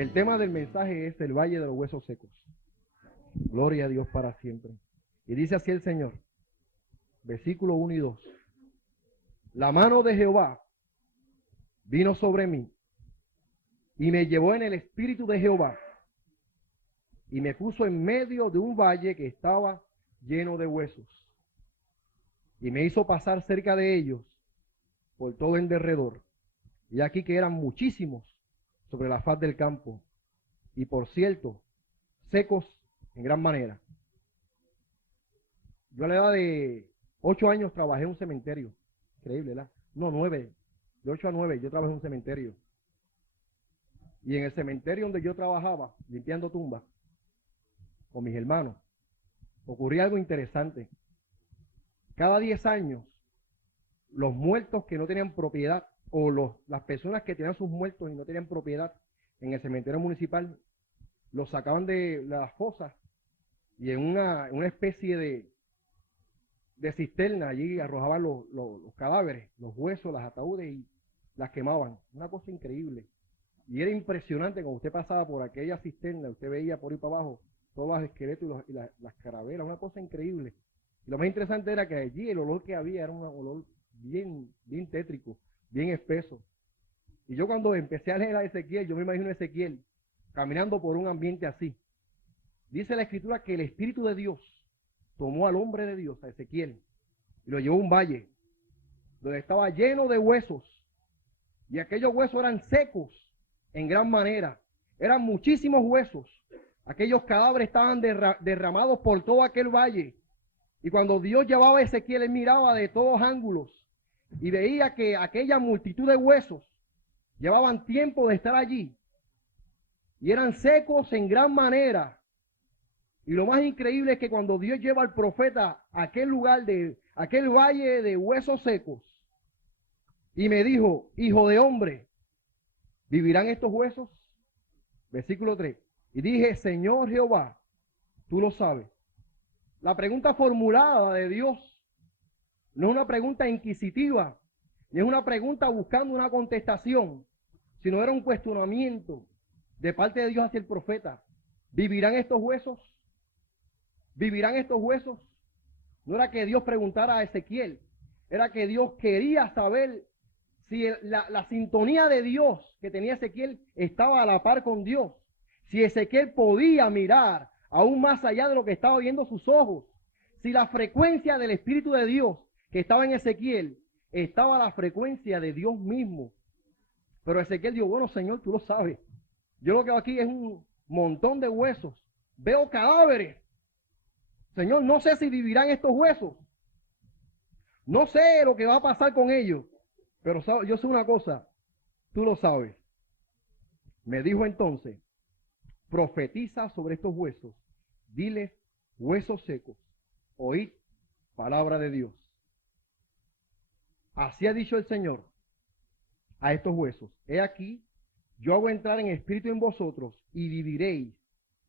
El tema del mensaje es el Valle de los Huesos Secos. Gloria a Dios para siempre. Y dice así el Señor, versículo 1 y 2. La mano de Jehová vino sobre mí y me llevó en el espíritu de Jehová y me puso en medio de un valle que estaba lleno de huesos y me hizo pasar cerca de ellos por todo en derredor. Y aquí que eran muchísimos sobre la faz del campo y por cierto secos en gran manera. Yo a la edad de 8 años trabajé en un cementerio. Increíble, ¿verdad? No, 9. De 8 a 9 yo trabajé en un cementerio. Y en el cementerio donde yo trabajaba, limpiando tumbas, con mis hermanos, ocurría algo interesante. Cada 10 años, los muertos que no tenían propiedad, o las personas que tenían sus muertos y no tenían propiedad en el cementerio municipal, los sacaban de las fosas y en una especie de cisterna allí arrojaban los cadáveres, los huesos, las ataúdes y las quemaban. Una cosa increíble. Y era impresionante cuando usted pasaba por aquella cisterna, usted veía por ahí para abajo todos los esqueletos y las calaveras, una cosa increíble. Y lo más interesante era que allí el olor que había era un olor bien tétrico, bien espeso. Y yo cuando empecé a leer a Ezequiel, yo me imagino a Ezequiel caminando por un ambiente así. Dice la Escritura que el Espíritu de Dios tomó al hombre de Dios, a Ezequiel, y lo llevó a un valle donde estaba lleno de huesos. Y aquellos huesos eran secos en gran manera. Eran muchísimos huesos. Aquellos cadáveres estaban derramados por todo aquel valle. Y cuando Dios llevaba a Ezequiel, él miraba de todos ángulos y veía que aquella multitud de huesos llevaban tiempo de estar allí y eran secos en gran manera. Y lo más increíble es que cuando Dios lleva al profeta a aquel lugar aquel valle de huesos secos, y me dijo, hijo de hombre, ¿vivirán estos huesos? Versículo 3. Y dije, Señor Jehová, tú lo sabes. La pregunta formulada de Dios no es una pregunta inquisitiva, ni es una pregunta buscando una contestación, sino era un cuestionamiento de parte de Dios hacia el profeta. ¿Vivirán estos huesos? ¿Vivirán estos huesos? No era que Dios preguntara a Ezequiel, era que Dios quería saber si la sintonía de Dios que tenía Ezequiel estaba a la par con Dios. Si Ezequiel podía mirar aún más allá de lo que estaba viendo sus ojos. Si la frecuencia del Espíritu de Dios que estaba en Ezequiel estaba a la frecuencia de Dios mismo. Pero Ezequiel dijo, bueno, Señor, tú lo sabes. Yo lo que veo aquí es un montón de huesos. Veo cadáveres. Señor, no sé si vivirán estos huesos. No sé lo que va a pasar con ellos. Pero yo sé una cosa, tú lo sabes. Me dijo entonces, profetiza sobre estos huesos. Diles, huesos secos, oíd palabra de Dios. Así ha dicho el Señor a estos huesos. He aquí, yo hago entrar en espíritu en vosotros y viviréis.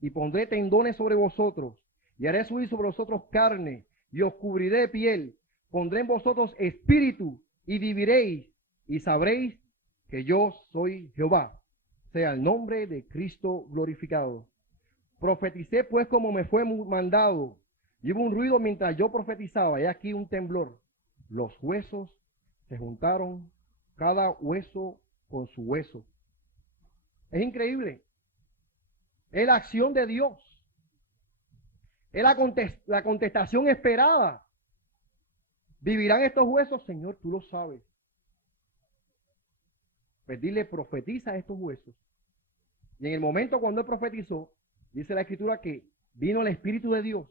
Y pondré tendones sobre vosotros y haré subir sobre vosotros carne y os cubriré de piel. Pondré en vosotros espíritu y viviréis y sabréis que yo soy Jehová. Sea el nombre de Cristo glorificado. Profeticé pues como me fue mandado. Y hubo un ruido mientras yo profetizaba. Y aquí un temblor. Los huesos se juntaron, cada hueso con su hueso. Es increíble. Es la acción de Dios. Es la contestación esperada. ¿Vivirán estos huesos? Señor, tú lo sabes. Pues dile, profetiza estos huesos. Y en el momento cuando él profetizó, dice la Escritura que vino el Espíritu de Dios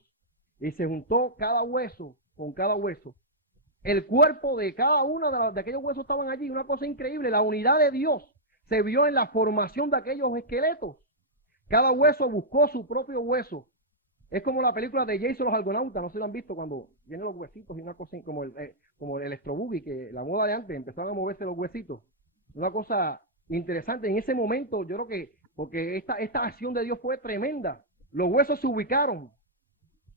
y se juntó cada hueso con cada hueso. El cuerpo de cada uno de aquellos huesos estaban allí. Una cosa increíble, la unidad de Dios se vio en la formación de aquellos esqueletos. Cada hueso buscó su propio hueso. Es como la película de Jason los Argonautas, no sé si lo han visto, cuando vienen los huesitos y una cosa como el Electro Boogie, que la moda de antes empezaban a moverse los huesitos. Una cosa interesante. En ese momento, yo creo que, porque esta acción de Dios fue tremenda. Los huesos se ubicaron,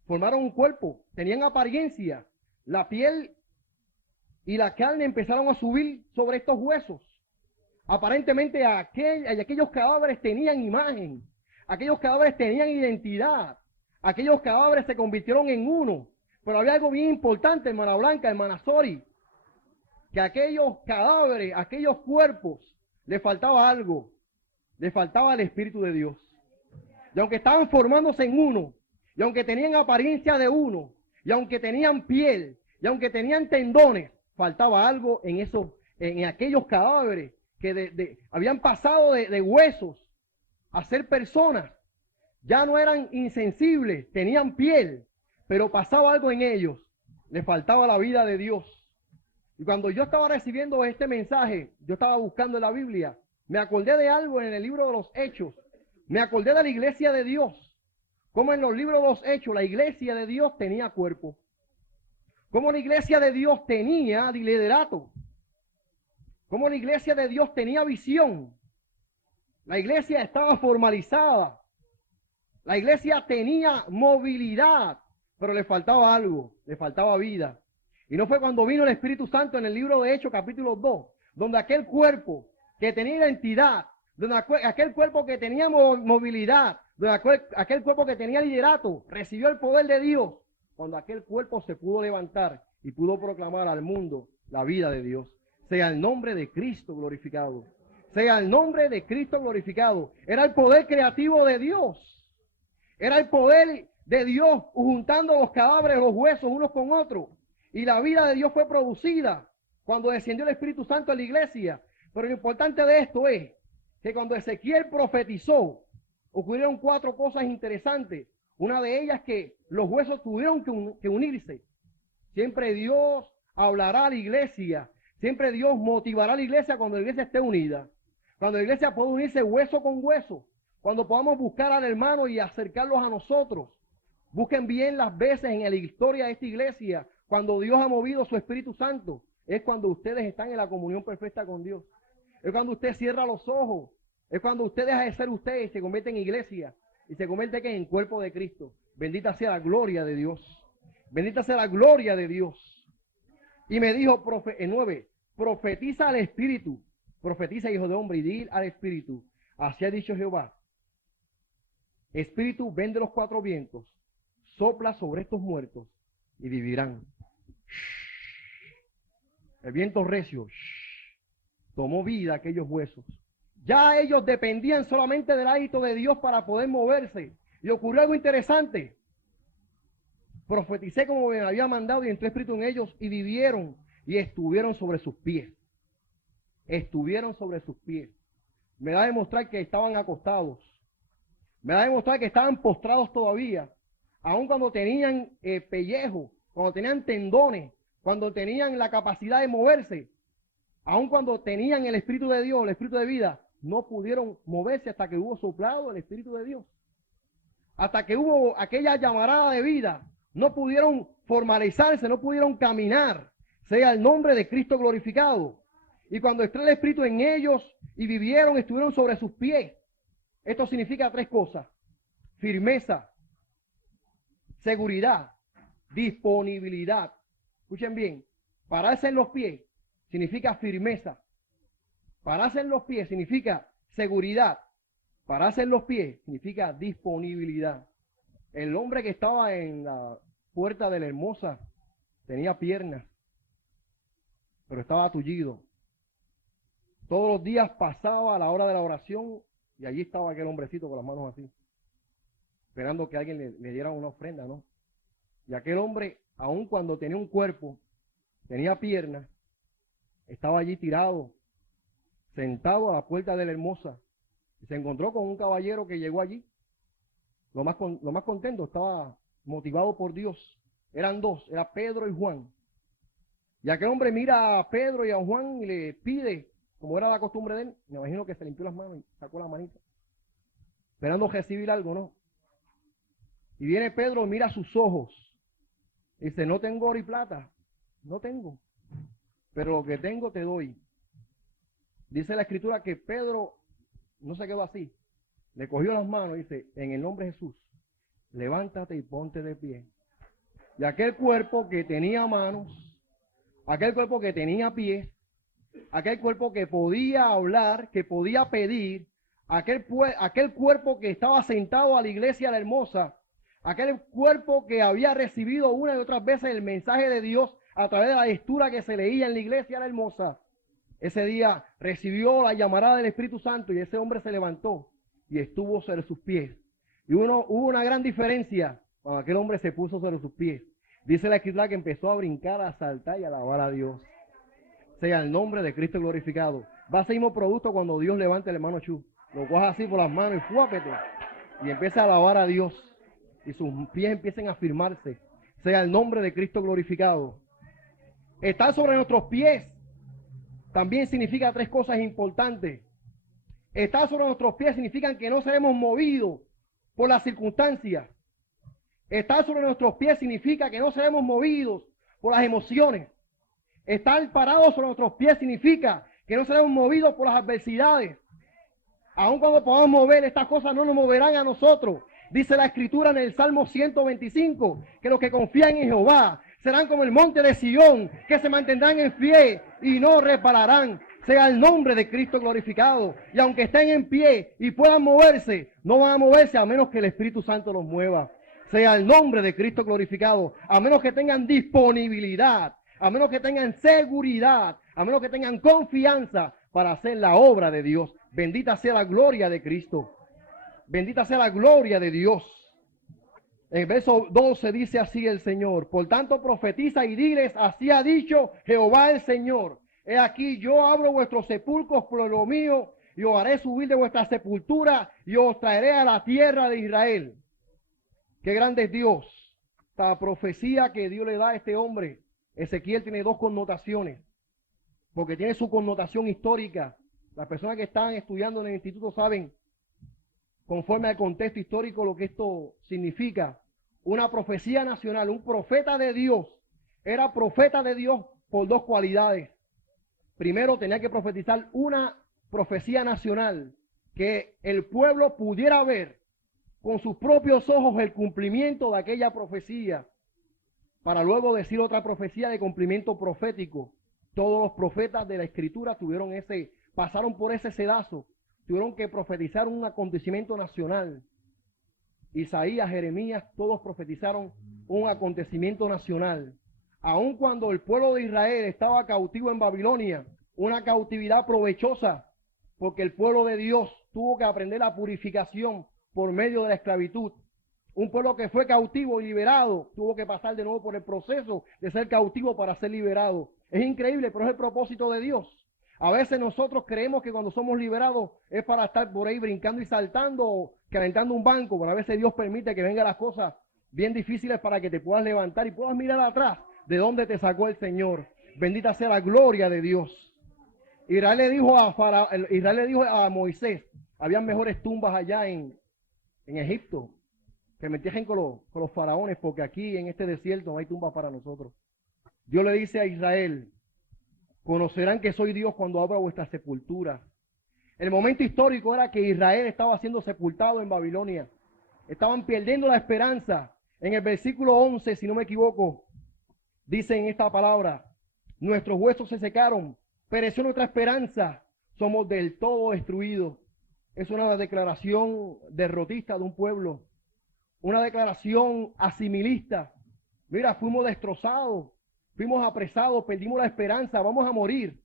formaron un cuerpo, tenían apariencia. La piel y la carne empezaron a subir sobre estos huesos. Aparentemente aquellos cadáveres tenían imagen, aquellos cadáveres tenían identidad, aquellos cadáveres se convirtieron en uno. Pero había algo bien importante, hermana Blanca, hermana Sori, que aquellos cadáveres, aquellos cuerpos, le faltaba algo, le faltaba el Espíritu de Dios. Y aunque estaban formándose en uno, y aunque tenían apariencia de uno, y aunque tenían piel, y aunque tenían tendones, faltaba algo en aquellos cadáveres que habían pasado de huesos a ser personas. Ya no eran insensibles, tenían piel, pero pasaba algo en ellos. Les faltaba la vida de Dios. Y cuando yo estaba recibiendo este mensaje, yo estaba buscando en la Biblia, me acordé de algo en el libro de los Hechos. Me acordé de la iglesia de Dios. Como en los libros de los Hechos, la iglesia de Dios tenía cuerpo. Como la iglesia de Dios tenía liderato. Como la iglesia de Dios tenía visión. La iglesia estaba formalizada. La iglesia tenía movilidad, pero le faltaba algo, le faltaba vida. Y no fue cuando vino el Espíritu Santo en el libro de Hechos, capítulo 2, donde aquel cuerpo que tenía identidad, donde aquel cuerpo que tenía movilidad, donde aquel cuerpo que tenía liderato, recibió el poder de Dios, cuando aquel cuerpo se pudo levantar y pudo proclamar al mundo la vida de Dios. Sea el nombre de Cristo glorificado. Sea el nombre de Cristo glorificado. Era el poder creativo de Dios. Era el poder de Dios juntando los cadáveres, los huesos unos con otros. Y la vida de Dios fue producida cuando descendió el Espíritu Santo en la iglesia. Pero lo importante de esto es que cuando Ezequiel profetizó, ocurrieron 4 cosas interesantes. Una de ellas que los huesos tuvieron que unirse. Siempre Dios hablará a la iglesia. Siempre Dios motivará a la iglesia cuando la iglesia esté unida. Cuando la iglesia puede unirse hueso con hueso. Cuando podamos buscar al hermano y acercarlos a nosotros. Busquen bien las veces en la historia de esta iglesia, cuando Dios ha movido su Espíritu Santo, es cuando ustedes están en la comunión perfecta con Dios. Es cuando usted cierra los ojos. Es cuando usted deja de ser usted y se convierte en iglesia. Y se convierte en cuerpo de Cristo. Bendita sea la gloria de Dios. Bendita sea la gloria de Dios. Y me dijo, 9, profetiza al Espíritu. Profetiza, hijo de hombre, y di al Espíritu. Así ha dicho Jehová. Espíritu, ven de los 4 vientos, sopla sobre estos muertos y vivirán. El viento recio tomó vida a aquellos huesos. Ya ellos dependían solamente del hálito de Dios para poder moverse. Y ocurrió algo interesante. Profeticé como me había mandado y entró Espíritu en ellos y vivieron y estuvieron sobre sus pies. Estuvieron sobre sus pies. Me da a demostrar que estaban acostados. Me da a demostrar que estaban postrados todavía, aun cuando tenían pellejo, cuando tenían tendones, cuando tenían la capacidad de moverse, aun cuando tenían el Espíritu de Dios, el Espíritu de vida, no pudieron moverse hasta que hubo soplado el Espíritu de Dios. Hasta que hubo aquella llamarada de vida, no pudieron formalizarse, no pudieron caminar, sea el nombre de Cristo glorificado. Y cuando entró el Espíritu en ellos y vivieron, estuvieron sobre sus pies. Esto significa 3 cosas: firmeza, seguridad, disponibilidad. Escuchen bien, pararse en los pies significa firmeza. Pararse en los pies significa seguridad. Pararse en los pies significa disponibilidad. El hombre que estaba en la puerta de la Hermosa tenía piernas, pero estaba tullido. Todos los días pasaba a la hora de la oración y allí estaba aquel hombrecito con las manos así, esperando que alguien le diera una ofrenda, ¿no? Y aquel hombre, aun cuando tenía un cuerpo, tenía piernas, estaba allí tirado, sentado a la puerta de la Hermosa, y se encontró con un caballero que llegó allí. Lo más contento, estaba motivado por Dios. Eran 2, era Pedro y Juan. Y aquel hombre mira a Pedro y a Juan y le pide, como era la costumbre de él, me imagino que se limpió las manos y sacó la manita, esperando recibir algo, ¿no? Y viene Pedro, mira sus ojos, y dice, no tengo oro y plata, no tengo, pero lo que tengo te doy. Dice la Escritura que Pedro no se quedó así, le cogió las manos y dice, en el nombre de Jesús, levántate y ponte de pie. Y aquel cuerpo que tenía manos, aquel cuerpo que tenía pies, aquel cuerpo que podía hablar, que podía pedir, aquel cuerpo que estaba sentado a la iglesia la hermosa, aquel cuerpo que había recibido una y otras veces el mensaje de Dios a través de la lectura que se leía en la iglesia la hermosa. Ese día recibió la llamarada del Espíritu Santo y ese hombre se levantó y estuvo sobre sus pies. Y hubo una gran diferencia cuando aquel hombre se puso sobre sus pies. Dice la Escritura que empezó a brincar, a saltar y a alabar a Dios. Sea el nombre de Cristo glorificado. Va a ser mismo producto cuando Dios levante el hermano Chu. Lo coja así por las manos y fuápete. Y empieza a alabar a Dios. Y sus pies empiecen a firmarse. Sea el nombre de Cristo glorificado. Estar sobre nuestros pies también significa tres cosas importantes. Estar sobre nuestros pies significa que no seremos movidos por las circunstancias. Estar sobre nuestros pies significa que no seremos movidos por las emociones. Estar parados sobre nuestros pies significa que no seremos movidos por las adversidades. Aun cuando podamos mover, estas cosas no nos moverán a nosotros. Dice la Escritura en el Salmo 125, que los que confían en Jehová serán como el monte de Sión, que se mantendrán en pie y no repararán. Sea el nombre de Cristo glorificado. Y aunque estén en pie y puedan moverse, no van a moverse a menos que el Espíritu Santo los mueva. Sea el nombre de Cristo glorificado. A menos que tengan disponibilidad, a menos que tengan seguridad, a menos que tengan confianza para hacer la obra de Dios. Bendita sea la gloria de Cristo. Bendita sea la gloria de Dios. En el verso 12 dice así el Señor: por tanto profetiza y diles, así ha dicho Jehová el Señor. He aquí yo abro vuestros sepulcros por lo mío, y os haré subir de vuestra sepultura, y os traeré a la tierra de Israel. Qué grande es Dios. Esta profecía que Dios le da a este hombre, Ezequiel, tiene dos connotaciones, porque tiene su connotación histórica. Las personas que están estudiando en el instituto saben, conforme al contexto histórico, lo que esto significa. Una profecía nacional, un profeta de Dios, era profeta de Dios por dos cualidades. Primero, tenía que profetizar una profecía nacional, que el pueblo pudiera ver con sus propios ojos el cumplimiento de aquella profecía, para luego decir otra profecía de cumplimiento profético. Todos los profetas de la Escritura pasaron por ese sedazo, tuvieron que profetizar un acontecimiento nacional. Isaías, Jeremías, todos profetizaron un acontecimiento nacional. Aun cuando el pueblo de Israel estaba cautivo en Babilonia, una cautividad provechosa, porque el pueblo de Dios tuvo que aprender la purificación por medio de la esclavitud. Un pueblo que fue cautivo y liberado tuvo que pasar de nuevo por el proceso de ser cautivo para ser liberado. Es increíble, pero es el propósito de Dios. A veces nosotros creemos que cuando somos liberados es para estar por ahí brincando y saltando o calentando un banco, pero a veces Dios permite que vengan las cosas bien difíciles para que te puedas levantar y puedas mirar atrás de dónde te sacó el Señor. Bendita sea la gloria de Dios. Israel le dijo a Moisés, habían mejores tumbas allá en Egipto, que me entierren con los faraones, porque aquí en este desierto no hay tumbas para nosotros. Dios le dice a Israel: conocerán que soy Dios cuando abra vuestra sepultura. El momento histórico era que Israel estaba siendo sepultado en Babilonia. Estaban perdiendo la esperanza. En el versículo 11, si no me equivoco, dice en esta palabra: nuestros huesos se secaron, pereció nuestra esperanza, somos del todo destruidos. Es una declaración derrotista de un pueblo, una declaración asimilista. Mira, fuimos destrozados, fuimos apresados, perdimos la esperanza, vamos a morir.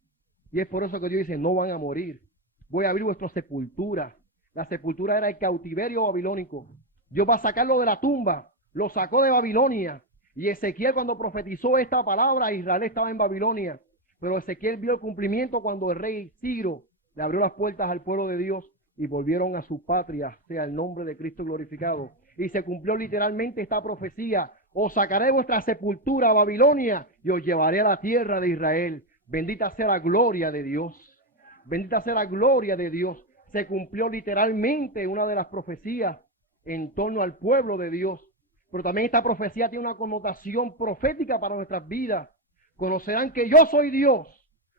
Y es por eso que Dios dice: no van a morir, voy a abrir vuestra sepultura. La sepultura era el cautiverio babilónico. Dios va a sacarlo de la tumba, lo sacó de Babilonia. Y Ezequiel, cuando profetizó esta palabra, Israel estaba en Babilonia. Pero Ezequiel vio el cumplimiento cuando el rey Ciro le abrió las puertas al pueblo de Dios y volvieron a su patria, sea el nombre de Cristo glorificado. Y se cumplió literalmente esta profecía: os sacaré de vuestra sepultura a Babilonia y os llevaré a la tierra de Israel. Bendita sea la gloria de Dios. Bendita sea la gloria de Dios. Se cumplió literalmente una de las profecías en torno al pueblo de Dios. Pero también esta profecía tiene una connotación profética para nuestras vidas. Conocerán que yo soy Dios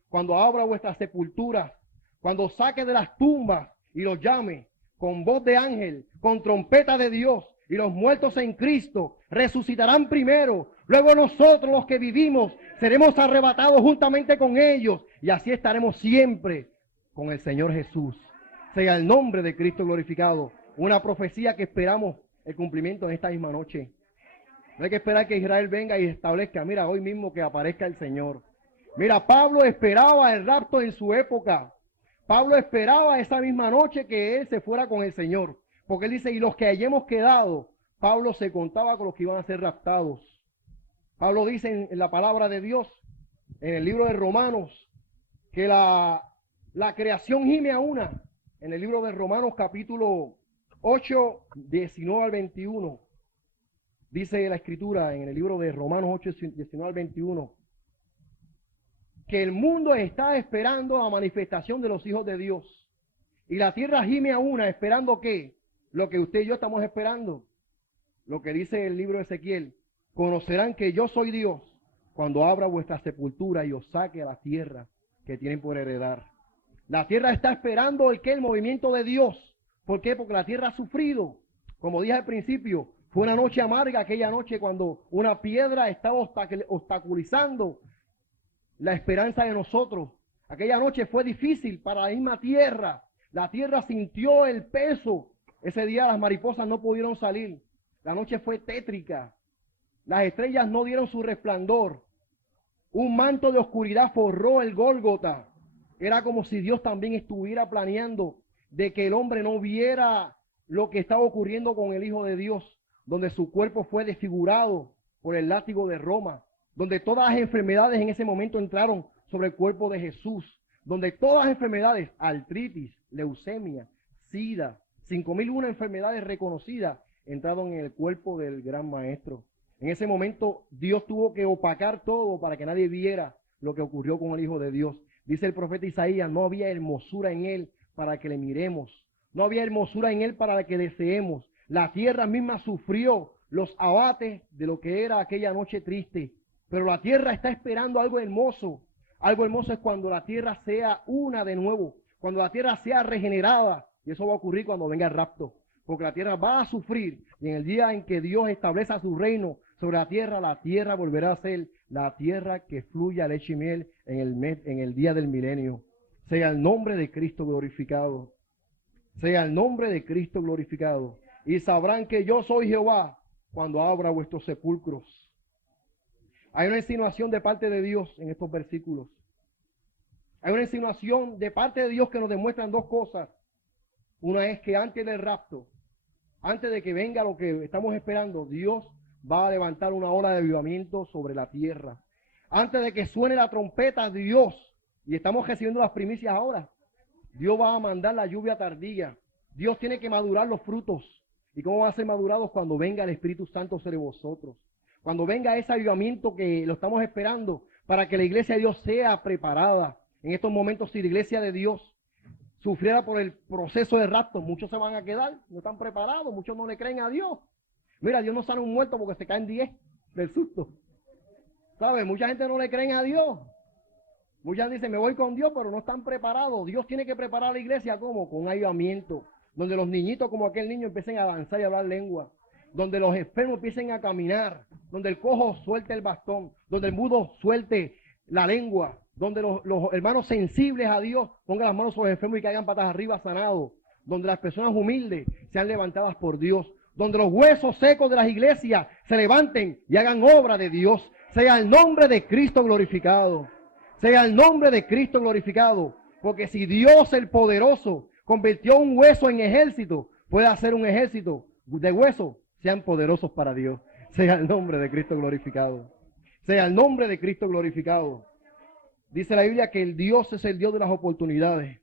cuando abra vuestras sepulturas, cuando saque de las tumbas y los llame con voz de ángel, con trompeta de Dios, y los muertos en Cristo resucitarán primero. Luego nosotros, los que vivimos, seremos arrebatados juntamente con ellos Y así estaremos siempre con el Señor Jesús. Sea el nombre de Cristo glorificado. Una profecía que esperamos el cumplimiento en esta misma noche. No hay que esperar que Israel venga y establezca, mira, hoy mismo que aparezca el Señor. Mira, Pablo esperaba el rapto en su época. Pablo esperaba esa misma noche que él se fuera con el Señor. Porque él dice, y los que hayamos quedado, Pablo se contaba con los que iban a ser raptados. Pablo dice en la palabra de Dios, en el libro de Romanos, que la creación gime a una. En el libro de Romanos capítulo 8, 19 al 21. Dice la escritura en el libro de Romanos 8, 19 al 21. Que el mundo está esperando la manifestación de los hijos de Dios. Y la tierra gime a una, esperando ¿qué? Lo que usted y yo estamos esperando. Lo que dice el libro de Ezequiel. Conocerán que yo soy Dios cuando abra vuestra sepultura y os saque a la tierra que tienen por heredar. La tierra está esperando el movimiento de Dios. ¿Por qué? Porque la tierra ha sufrido. Como dije al principio, fue una noche amarga aquella noche cuando una piedra estaba obstaculizando la esperanza de nosotros. Aquella noche fue difícil para la misma tierra. La tierra sintió el peso. Ese día las mariposas no pudieron salir. La noche fue tétrica. Las estrellas no dieron su resplandor. Un manto de oscuridad forró el Gólgota. Era como si Dios también estuviera planeando de que el hombre no viera lo que estaba ocurriendo con el Hijo de Dios, donde su cuerpo fue desfigurado por el látigo de Roma, donde todas las enfermedades en ese momento entraron sobre el cuerpo de Jesús, donde todas las enfermedades, artritis, leucemia, sida, 5.001 enfermedades reconocidas, entraron en el cuerpo del gran maestro. En ese momento Dios tuvo que opacar todo para que nadie viera lo que ocurrió con el Hijo de Dios. Dice el profeta Isaías, no había hermosura en él para que le miremos. No había hermosura en él para que deseemos. La tierra misma sufrió los abates de lo que era aquella noche triste. Pero la tierra está esperando algo hermoso. Algo hermoso es cuando la tierra sea una de nuevo. Cuando la tierra sea regenerada. Y eso va a ocurrir cuando venga el rapto. Porque la tierra va a sufrir. Y en el día en que Dios establezca su reino sobre la tierra volverá a ser la tierra que fluya leche y miel en el día del milenio. Sea el nombre de Cristo glorificado. Sea el nombre de Cristo glorificado. Y sabrán que yo soy Jehová cuando abra vuestros sepulcros. Hay una insinuación de parte de Dios en estos versículos. Hay una insinuación de parte de Dios que nos demuestran dos cosas. Una es que antes del rapto, antes de que venga lo que estamos esperando, Dios va a levantar una ola de avivamiento sobre la tierra. Antes de que suene la trompeta, Dios, y estamos recibiendo las primicias ahora, Dios va a mandar la lluvia tardía. Dios tiene que madurar los frutos. ¿Y cómo van a ser madurados? Cuando venga el Espíritu Santo sobre vosotros. Cuando venga ese avivamiento que lo estamos esperando para que la iglesia de Dios sea preparada. En estos momentos, si la iglesia de Dios sufriera por el proceso de rapto, muchos se van a quedar, no están preparados, muchos no le creen a Dios. Mira, Dios no sana un muerto porque se caen 10 del susto. ¿Sabes? Mucha gente no le creen a Dios. Muchas dicen, me voy con Dios, pero no están preparados. Dios tiene que preparar a la iglesia, ¿cómo? Con avivamiento. Donde los niñitos, como aquel niño, empiecen a avanzar y a hablar lengua. Donde los enfermos empiecen a caminar. Donde el cojo suelte el bastón. Donde el mudo suelte la lengua. Donde los hermanos sensibles a Dios pongan las manos sobre los enfermos y caigan patas arriba sanados. Donde las personas humildes sean levantadas por Dios. Donde los huesos secos de las iglesias se levanten y hagan obra de Dios. Sea el nombre de Cristo glorificado. Sea el nombre de Cristo glorificado. Porque si Dios el poderoso convirtió un hueso en ejército, puede hacer un ejército de huesos, sean poderosos para Dios. Sea el nombre de Cristo glorificado. Sea el nombre de Cristo glorificado. Dice la Biblia que el Dios es el Dios de las oportunidades.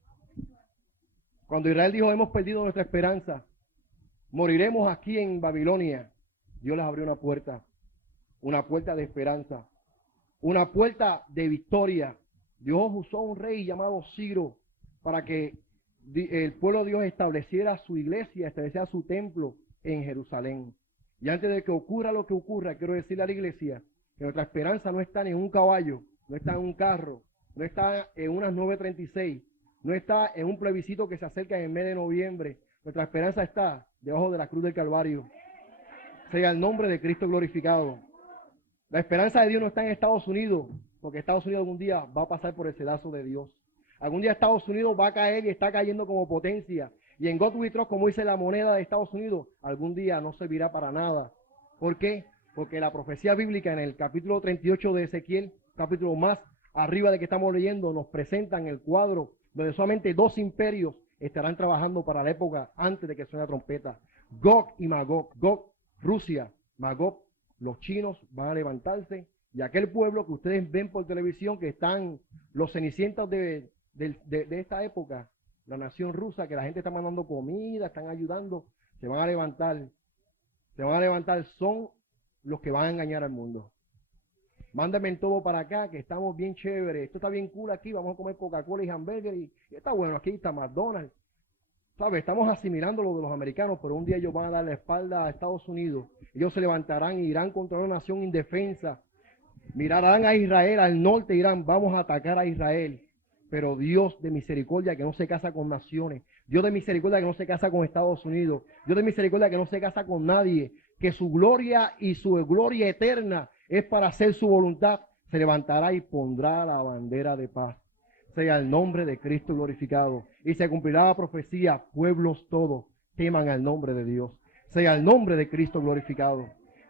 Cuando Israel dijo, hemos perdido nuestra esperanza, moriremos aquí en Babilonia, Dios les abrió una puerta de esperanza, una puerta de victoria. Dios usó a un rey llamado Ciro para que el pueblo de Dios estableciera su iglesia, estableciera su templo en Jerusalén. Y antes de que ocurra lo que ocurra, quiero decirle a la iglesia que nuestra esperanza no está en un caballo, no está en un carro, no está en unas 936, no está en un plebiscito que se acerca en el mes de noviembre. Nuestra esperanza está debajo de la cruz del Calvario. Sea el nombre de Cristo glorificado. La esperanza de Dios no está en Estados Unidos, porque Estados Unidos algún día va a pasar por el sedazo de Dios. Algún día Estados Unidos va a caer y está cayendo como potencia. Y en God We Trust, como dice la moneda de Estados Unidos, algún día no servirá para nada. ¿Por qué? Porque la profecía bíblica en el capítulo 38 de Ezequiel, capítulo más arriba de que estamos leyendo, nos presentan el cuadro donde solamente dos imperios estarán trabajando para la época antes de que suene la trompeta. Gog y Magog. Gog, Rusia. Magog, los chinos van a levantarse. Y aquel pueblo que ustedes ven por televisión, que están los cenicientos de esta época, la nación rusa, que la gente está mandando comida, están ayudando, se van a levantar. Se van a levantar, son los que van a engañar al mundo. Mándame todo para acá, que estamos bien chéveres. Esto está bien cool aquí, vamos a comer Coca-Cola y hamburger y está bueno, aquí está McDonald's. ¿Sabes? Estamos asimilando lo de los americanos, pero un día ellos van a dar la espalda a Estados Unidos. Ellos se levantarán y irán contra una nación indefensa. Mirarán a Israel, al norte, y dirán, vamos a atacar a Israel. Pero Dios de misericordia que no se casa con naciones. Dios de misericordia que no se casa con Estados Unidos. Dios de misericordia que no se casa con nadie. Que su gloria y su gloria eterna es para hacer su voluntad. Se levantará y pondrá la bandera de paz. Sea el nombre de Cristo glorificado. Y se cumplirá la profecía. Pueblos todos teman al nombre de Dios. Sea el nombre de Cristo glorificado.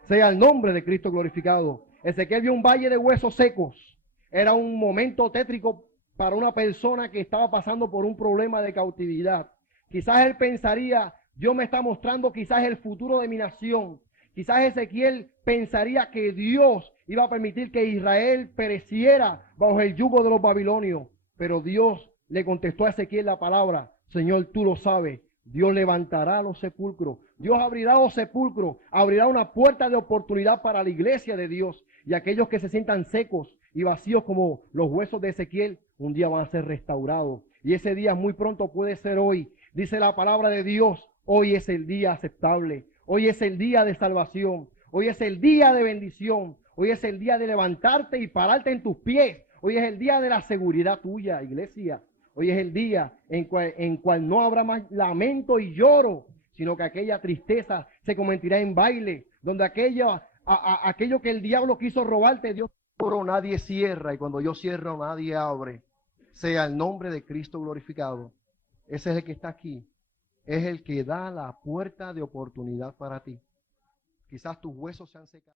Sea el nombre de Cristo glorificado. Ezequiel vio un valle de huesos secos. Era un momento tétrico para una persona que estaba pasando por un problema de cautividad. Quizás él pensaría, Dios me está mostrando quizás el futuro de mi nación. Quizás Ezequiel pensaría que Dios iba a permitir que Israel pereciera bajo el yugo de los babilonios. Pero Dios le contestó a Ezequiel la palabra, Señor, tú lo sabes. Dios levantará los sepulcros. Dios abrirá los sepulcros. Abrirá una puerta de oportunidad para la iglesia de Dios. Y aquellos que se sientan secos y vacíos como los huesos de Ezequiel, un día van a ser restaurados. Y ese día muy pronto puede ser hoy. Dice la palabra de Dios, hoy es el día aceptable. Hoy es el día de salvación. Hoy es el día de bendición. Hoy es el día de levantarte y pararte en tus pies. Hoy es el día de la seguridad tuya, iglesia. Hoy es el día en cual no habrá más lamento y lloro, sino que aquella tristeza se convertirá en baile, donde aquello que el diablo quiso robarte, Dios oro nadie cierra, y cuando yo cierro nadie abre. Sea el nombre de Cristo glorificado. Ese es el que está aquí. Es el que da la puerta de oportunidad para ti. Quizás tus huesos se han secado.